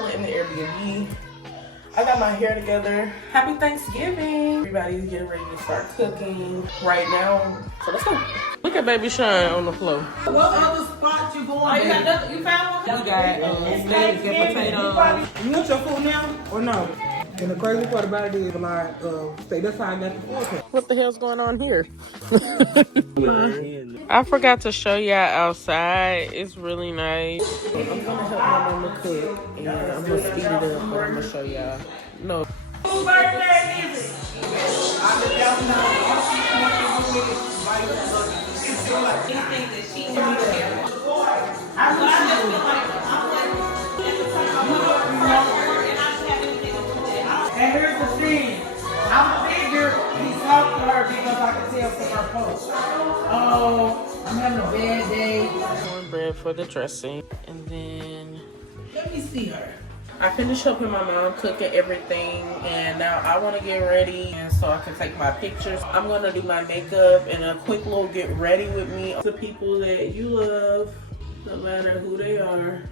chilling in the Airbnb. I got my hair together. Happy Thanksgiving. Everybody's getting ready to start cooking right now. So let's go. Look at baby Shine on the floor. What other spot you going? Oh, you found one? We got steak and potatoes. You want your food now or no? And the crazy part about it is, like, say that's how I got the food. What the hell's going on here? I forgot to show y'all outside. It's really nice. I'm gonna help my mama cook and I'm gonna speed it up and I'm gonna show y'all. No. Whose birthday is it? And here's the thing. I'm figured he talked to her because I could tell from her post. Oh, I'm having a bad day. Cornbread for the dressing. And then Let me see her. I finished helping my mom cook and everything, and now I want to get ready and so I can take my pictures. I'm going to do my makeup and a quick little get ready with me. The people that you love, no matter who they are,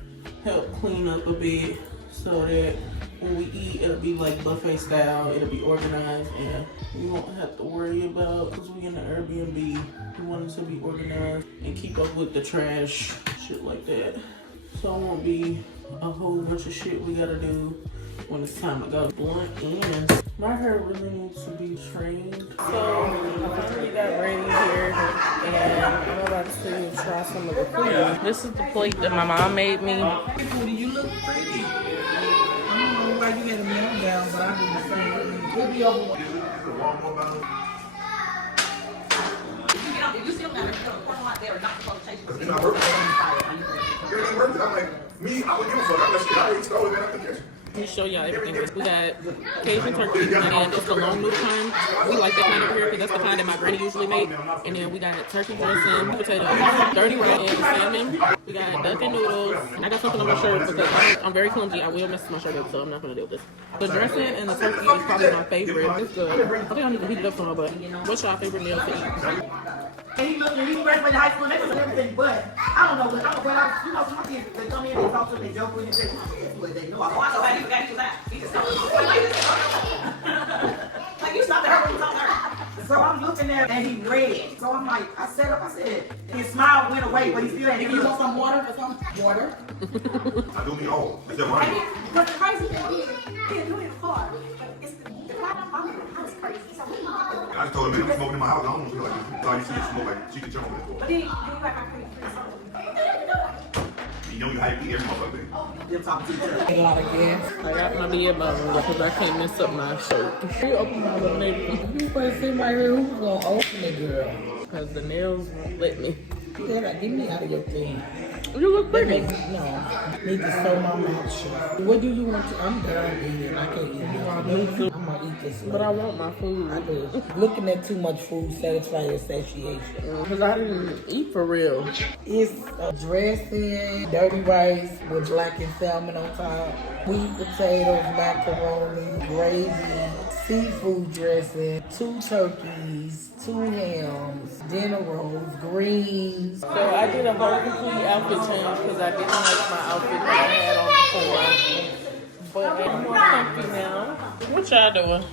help clean up a bit so that when we eat, it'll be like buffet style, it'll be organized, and we won't have to worry about, because we in the Airbnb, we want it to be organized and keep up with the trash, shit like that. So it won't be a whole bunch of shit we gotta do when it's time to go. Blunt and my hair really needs to be trained. So I finally got ready here and I'm about to try some of the food. This is the plate that my mom made me. You look pretty. I don't know why you had a meltdown, but I do the same. We'll be over. If you still got a corner out there, not supposed to take It's not worth it. It ain't worth it. I'm like, me, I would give a fuck. I'm like, shit, I already stole it, man. I think that's... Let me show y'all everything. We got Cajun turkey and it's the long noodle kind. We like that kind over here because that's the kind that my granny usually made. And then we got turkey dressing, potatoes, dirty rice, and salmon. We got duck and noodles. And I got something on my shirt because I'm very clumsy. I will mess my shirt up, so I'm not going to deal with this. The dressing and the turkey is probably my favorite. It's good. I think I need to heat it up some more, but what's your favorite meal to eat? And he graduated high school, they was everything, but I don't know, but you know, some kids, they come in and talk to me, joke with me, and say, what they know. I know how you got that. He just told me. Like you stopped her when you talked to her. So I'm looking at and he red. So I'm like, I said, his smile went away, but he still had. You want some water or something? Water? I do me all. It's your money. But the crazy thing is, he'll do it hard. It's the house crazy. So we I just told him, man, I'm smoking in my house. I don't feel like this. All you see is smoke like chicken chunk. But then you like I'm pretty something. You know you have to eat every motherfucker. They're talking to each other. A lot of gas. I got my beer bottle because I can't mess up my shirt. You open my little nail. You better sit right here. Who's gonna open it, girl? Because the nails won't let me. Yeah, get me out of your thing. You look pretty. No, need to sew my mouth shut. What do you want to? I'm done eating. I can't eat this. I'm gonna eat this. But I want my food. I do. Looking at too much food satisfies your satiation. Because I didn't eat for real. It's a dressing, dirty rice with black and salmon on top, sweet potatoes, macaroni, gravy, seafood dressing, 2 turkeys, 2 hams, dinner rolls, greens. So I did a whole complete outfit change because I didn't like my outfit that I had on before. But I'm more comfy now. What y'all doing?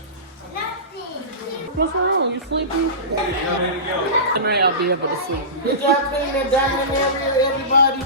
What's wrong? You sleepy? Tonight I'll be able to sleep. Did y'all clean that dining area, everybody?